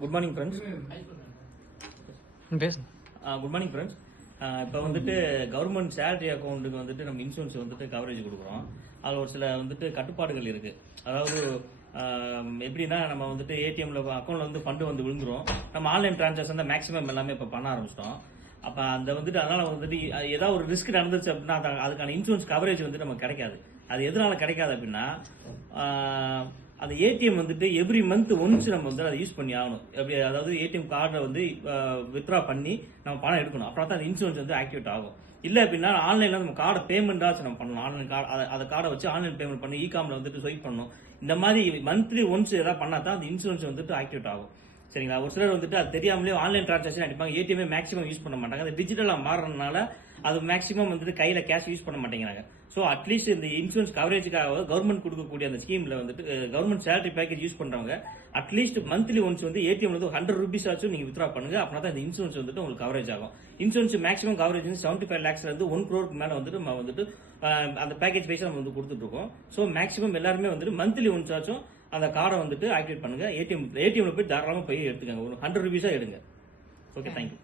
Good morning friends பேசு. Good morning friends இப்போ வந்துட்டு கவர்மெண்ட் சேலரி அக்கௌண்ட்டுக்கு வந்துட்டு நம்ம இன்சூரன்ஸ் வந்துட்டு கவரேஜ் கொடுக்குறோம். அதில் ஒரு சில வந்துட்டு கட்டுப்பாடுகள் இருக்கு. அதாவது எப்படின்னா நம்ம வந்துட்டு ஏடிஎம்ல அக்கௌண்ட்ல வந்து ஃபண்டு வந்து விழுந்துரும். நம்ம ஆன்லைன் டிரான்சாக்ஷன் தான் மேக்ஸிமம் எல்லாமே இப்போ பண்ண ஆரம்பிச்சிட்டோம். அப்போ அந்த வந்துட்டு அதனால வந்துட்டு ஏதாவது ஒரு ரிஸ்க் நடந்துச்சு அப்படின்னா அது- அதுக்கான இன்சூரன்ஸ் கவரேஜ் வந்துட்டு நமக்கு கிடைக்காது. அது எதனால கிடைக்காது அப்படின்னா அந்த ஏடிஎம் வந்துட்டு எவ்ரி மந்த் ஒன்ஸ் நம்ம வந்து அதை யூஸ் பண்ணி ஆகணும். எப்படி அதாவது ஏடிஎம் கார்டை வந்து வித்ரா பண்ணி நம்ம பணம் எடுக்கணும். அப்புறம் தான் அந்த இன்சூரன்ஸ் வந்து ஆக்டிவேட் ஆகும். இல்லை அப்படின்னா ஆன்லைனில் நம்ம கார்டை பேமெண்ட்டாக நம்ம பண்ணணும். ஆன்லைன் கார்டு அதை கார்டை வச்சு ஆன்லைன் பேமெண்ட் பண்ணி இ காமில் வந்துட்டு ஸ்வைப் பண்ணணும். இந்த மாதிரி மந்த்லி ஒன்ஸ் ஏதாவது பண்ணால் தான் அந்த இன்சூரன்ஸ் வந்துட்டு ஆக்டிவேட் ஆகும். சரிங்களா? ஒரு சிலர் வந்துட்டு அது தெரியாமலே ஆன்லைன் டிரான்சாக்ஷன் அடிப்பாங்க. ஏடிஎம் மேக்ஸிமம் யூஸ் பண்ண மாட்டாங்க. அது டிஜிட்டலாக மாறுறதுனால அது மேக்ஸிமம் வந்துட்டு கையில் கேஷ் யூஸ் பண்ண மாட்டேங்கிறாங்க. ஸோ அட்லீஸ்ட் இந்த இன்சூரன்ஸ் கவரேஜுக்காக கவர்மெண்ட் கொடுக்கக்கூடிய அந்த ஸ்கீமில் வந்துட்டு கவர்மெண்ட் சேலரி பேக்கேஜ் யூஸ் பண்ணுறவங்க அட்லீஸ்ட் மந்த்லி ஒன்ஸ் வந்து ஏடிஎம் வந்து ஹண்ட்ரட் ருபீஸ் ஆச்சும் நீங்கள் வித்ரா பண்ணுங்க. அப்படின்னா தான் இந்த இன்சூரன்ஸ் வந்துட்டு உங்களுக்கு கவரேஜ் ஆகும். இன்சூரன்ஸ் மேக்ஸிமம் கவரேஜ் வந்து செவன்டி ஃபைவ் லேக்ஸ்ல இருந்து ஒன் க்ரோருக்கு மேலே வந்துட்டு நம்ம வந்துட்டு அந்த பேக்கேஜ் வைஸ் நம்ம வந்து கொடுத்துட்டு இருக்கோம். ஸோ மேக்ஸிமம் எல்லாருமே வந்துட்டு மந்த்லி ஒன்ஸ் ஆச்சும் அந்த கார்டை வந்துட்டு ஆக்டிவேட் பண்ணுங்க. ஏடிஎம் ஏடிஎம்ல போய் தாராளமாக போய் எடுத்துக்கோங்க. ஒரு ஹண்ட்ரட் ருபீஸாக எடுங்க. Okay thank you